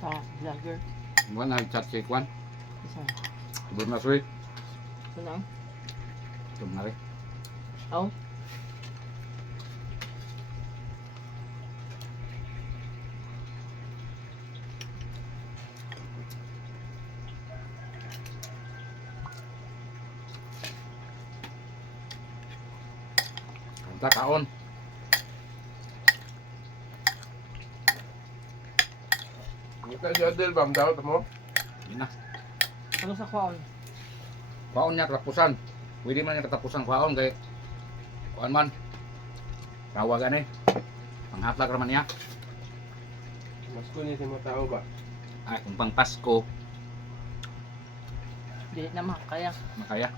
Sa vlogger. Buwan na chat si Kwan. Isa. Belum na suwi. Ito na. Belum na rin. Oh. Kanta kaon. Kita si Adel bam daw mo. Yun na. Ano sa kwaon? Kaon niya katapusan. Pwede man niya katapusan kaon kay kuan man. Tawagan eh. Panghatlag raman niya. Mas ko niya si mga tao ba? Ay kung pang Pasko Dili na makakaya. makaya.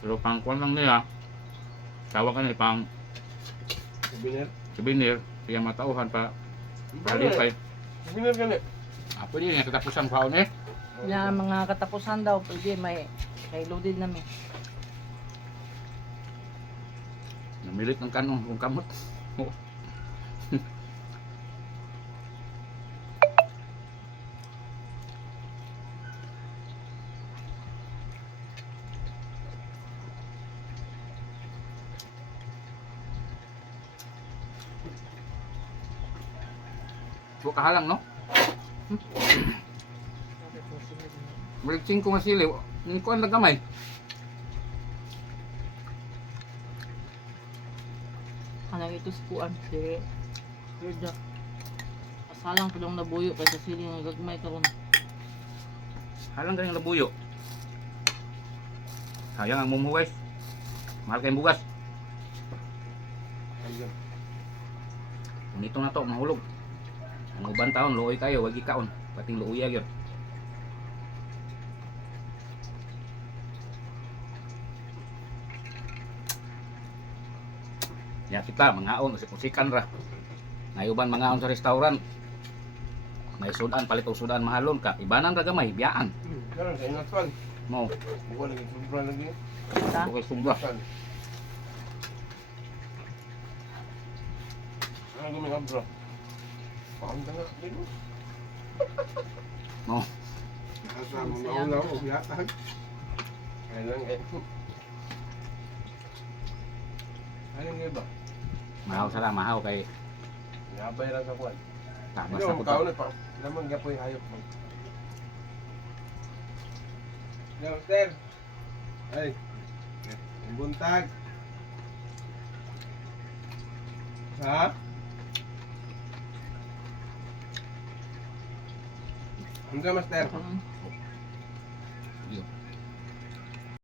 Pero pang kuan lang niya. Tawagan eh pang Souvenir. souvenir. Kaya matauhan pa. Palipay. Souvenir ka na. Pwede niya katapusan kaon eh. Na mga katapusan daw, pwede may loaded na may. Namilit ng kanong kung kamot. Oh. Buka halang no? Balik 5 nga sili. Ni kuan lang gamay. Kanang ito sa kuan. Si Gerda. Asalang pa lang nabuyo kaysa sili nga gagmay karon. Halang ganing labuyo. Sayang ang mumuwais. Mahal kayong bugas. Ayun. Kung ito na to, mahulog. Ang uban taon, luoy kayo, wagi kaon. Pating luoy yun. Ya kita mangaon kasi pusikan ra. Ngayuban mangaon sa restaurant. May sudan palit og sudan mahalon ka. Ibanan ra gamay biyaan. Karon sa ingat pan. Mo, Bukan lagi sobra lagi. Ta? okay sumbra. Pan. Ano gumi bro? Paham tengah dulu. Mo, Asa mga ulaw o biyatan. Kailan eh. Ano nga ba? mahaw sala mahaw kay Nabay ra sa kwan. tamas Ano na mo ko. kaon pa? Lamang gapoy hayop mo. Yo, sir. Ay. Ang buntag. Ha? Hanggang master. Mm.